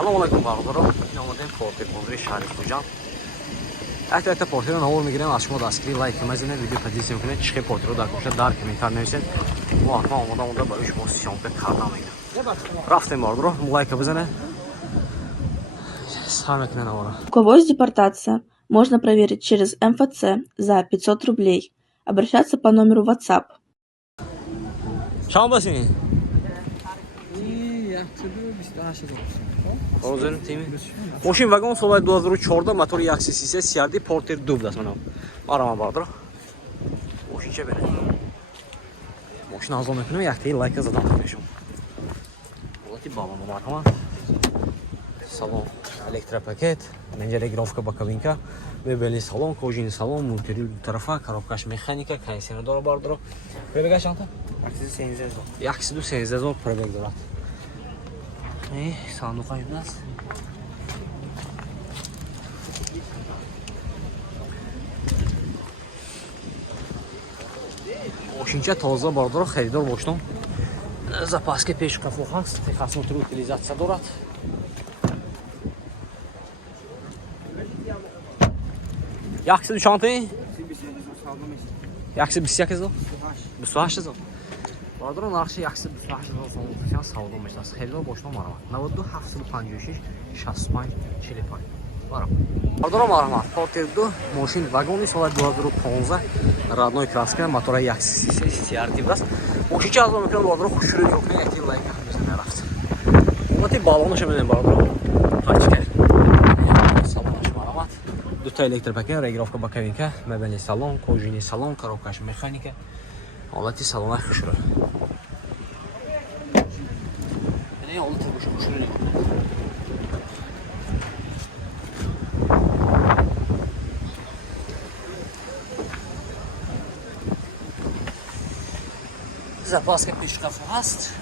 Салом алейкум бародаро. Ин омадем портирбозии шаҳри Хуҷанд. Якта портиро навор мегирем аз шумо дастгирӣ лайк мазинед, видео позиция мекунед, чӣ хел портиро дар кӯша дар комментар нависед. Мо ҳатман омода монда барои шумо сёмка карда мегирем. Рафтем бародаро, лайка бизанед. Сар мекунем навора. У кого есть депортация, можно проверить через МФЦ за 500 рублей. Обращаться по номеру WhatsApp. Шам басин. Мошин вагон соли 2014 мотори 133 CRD Porter дуб даст манам. Марам бардар. Мошин че бере. Мошин азон мекунам, якта лайка задам мешам. Волати бала мархама. Салон, электропакет, менеджерегировка боковинка, мебельный салон, кожаный салон, мультируль тарафа, коробкаш механика, кондиционер дора бардар. Пробега чанта? 113,000 пробег дорад. Сандуқай у нас. Мошинча тоза бардар, харидор бошдам. Запаски пеш шкафо ҳаст, техасмотри утилизация дорад. Якси душанти? Якси 21,000? 28,000. Бардар нархи 128,000 сом савдо мешаст. Харидор бошдам марам. 92 756 65 45. Марам. Бардар марам. Porter 2 мошин вагони соли 2015 родной краска, мотора 133 CRD даст. Мошинча азон мекунам бардар хушрӯи окна яки лайк мезанам рафт. Олати балонаш менем бардар. Пачка. Салонаш марамат. Дута электропакет, регировка боковинка, мебельный салон, кожаный салон, коробкаш механика. Олати салонаш хушрӯ. Не олати хушрӯ. Запаска пеш шкафу ҳаст.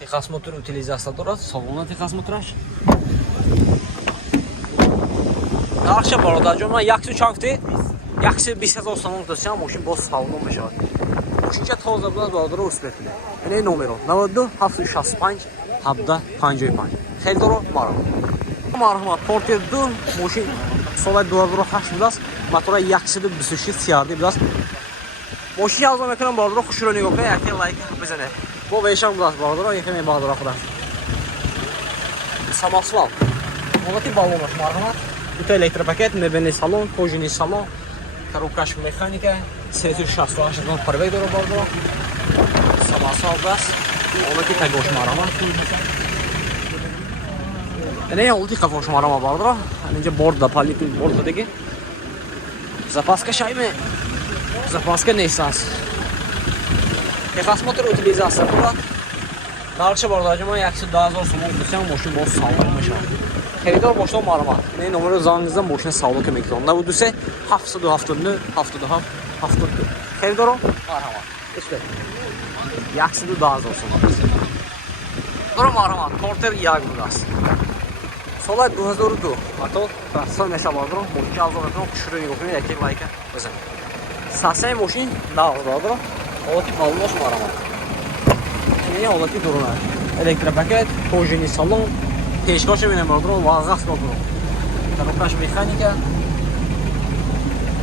Техосмотр утилизация дорад, салона техосмотраш. Нархша бародарҷон, ман 120,000 сомон достам, мошин боз савдо мешавад. Мошинча тоза буд бародаро успех кунед. Ин номеро 92 765 17 55. Хелдоро марам. Марҳамат, Porter 2 мошин соли 2008 будаст. Мотора 126 CRD будаст. Мошин азон мекунам бародаро хушро нигоҳ кунед, яке лайк бизанед. Бо вешам будаст бародаро, яке мебардора худаш. Самосвал. Молати балонаш марҳамат. Дута электропакет, мебельный салон, кожаный салон, коробкаш механика, 368 пробег дора бародаро. Самосвал будаст. Молати тагош марҳамат. Эне олти қафош марҳамат бародаро. Инҷа борда палити борда деги. Запаска шайме. Запаска нест аст. Техосмотр утилизация дорад. Нархша бародарҷон, ман 102,000 сомон достам, мошин боз савдо мешавад. Харидор бошдам марҳамат. Мен номеро занг мезанам, мошин савдо ка мекунам. 92 779 77 72. Харидоро марҳамат. Ишбек. 102,000 сомон. Доро марҳамат. Porter 1 будаст. Соли 2002 ато тасо меша бародаро, мошин азон мекунам, хушрӯ нигоҳ кунед, яке лайка бизанед. Сасаи мошин дағ бародаро. Олати балонош марҳамат. Ин олати дурона. Электропакет, кожаный салон, пешкош менем бародаро, вазаф бародаро. Коробкаш механика.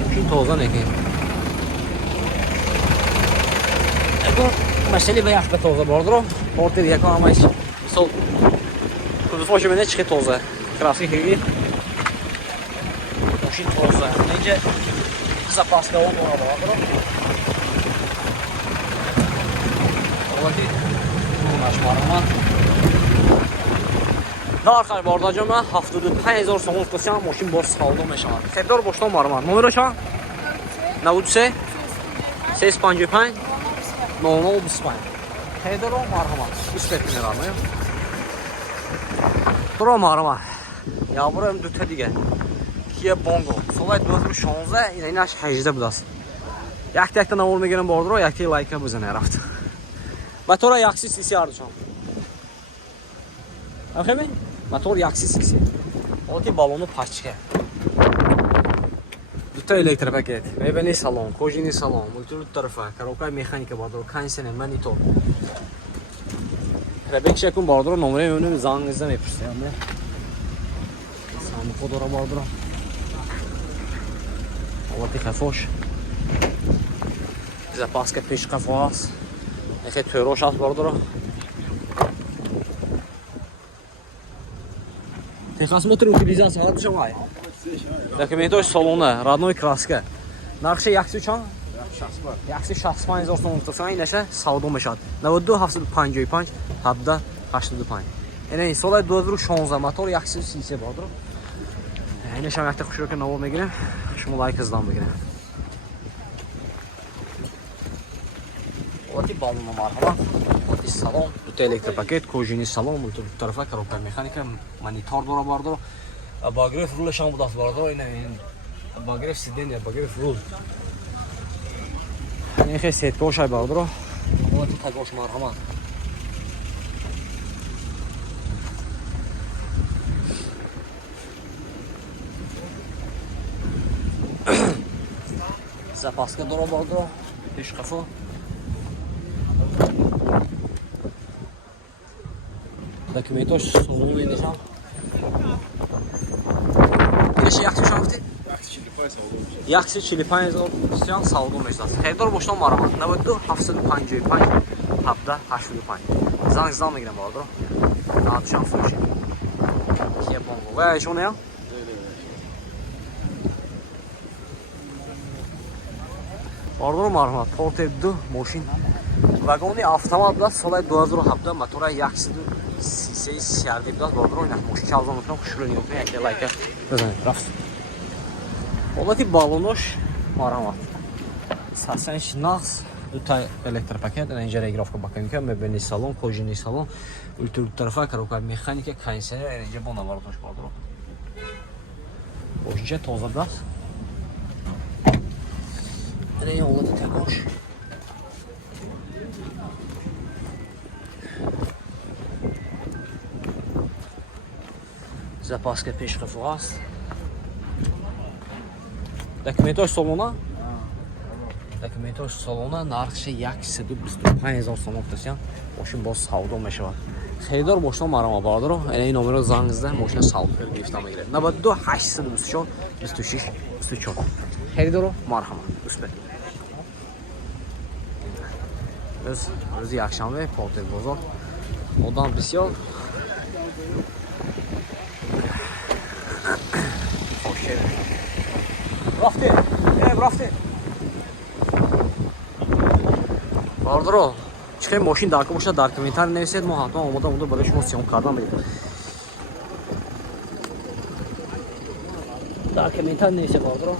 Мошин тоза некунем. Эго машини ба яхта тоза бародаро. Porter якон ҳамаиш мисол кузуфош менем чихе тоза. Краски хеги. Мошин тоза. Инҷа запаска он бародаро. Олати дурунаш марҳамат. Нархаш бародарҷон, ман 75,000 сомон достам, мошин боз савдо мешавад. Харидор бошдам марҳамат. Номеро чанд? 93 355 0025. Харидоро марҳамат. Успех мерам. Доро марҳамат. Яборам дута дига. Kia Bongo. Соли 2016 инаш 18 будаст. Якта навор мегирам бародаро, якта лайка бизанед рафт. Мотора 130 ардшам. Ахеме? Мотор 130. Олти балону пачка. Дута электропакет, мебельный салон, кожаный салон, мультируль тарафа, коробка механика бардар, кондиционер, монитор. Prebekçe kün bardır numarayı önüm zangızdan yapıştırdım ben. Sandık odara bardır. Olati xafoş. Zapaska peş xafas. Nexе töroş as bardır. Техосмотр утилизация ҳолат шумай. Документош салона, родной краска. Нархи 165 000 сом гуфтафан инаша савдо мешавад. 92 755 17 85. Яъне соли 2016 мотор 133 бодро. Инаша вақте хушро ки наво мегирем, шумо лайк здан бигирем. Оти балон марҳама. Оти салон, ду электропакет, кожини салон, ду тарафа коробка механика, монитор дора бардро. Багреф рулашам будаст бардро, ина багреф сиденья, багреф рул. Нехе сеткошай бардро. Оти тагош марҳама. Запаска дора бардро. Пешқафо. Документош созуну идешам. Инаша як чӣ гуфтӣ? 145 000 савдо мешавад. Херидор бошам марҳамат 92 755 17 85. Занг здан мегирам бардро. Надошам фурӯши. Кия бонго. Ва шумо я? Бардро марҳамат. Портер 2 мошин. Вагони автомат буд соли 2017 мотора 133 сиарди буд бардро. Ина мошин чавзон мекунам хушрӯ нигоҳ кунед. Як лайка бизанед. Рафт. Ҳолати балонош марҳамат. Сасанш нағз, ду та электропакет, инҷа регировка бакамика, мебини салон, кожини салон, ультратарафа, коробка механика, кондиционер, инҷа бо навардош бардро. Бошинча тоза газ. Ин ҳолати тагош. Запаска пешқафо аст. Документош салона. Документош салона нархи 125 000 сом гуфтаст. Мошин боз савдо мешавад. Херидор бошам марҳама бардро. Ин номеро занг зда мошина савдо гирифта мегирад. 92 824 26 24. Херидоро марҳама. Успех. Biz рӯзи якшанбе Потер бозор. Одам бисёр хошер. Рафте. Рафте. Бардро. Чихе мошин дар боша дар комментарий нависед, мо ҳатмо омода мунда барои шумо сиём кардан медем. Дар комментарий нависед бардро.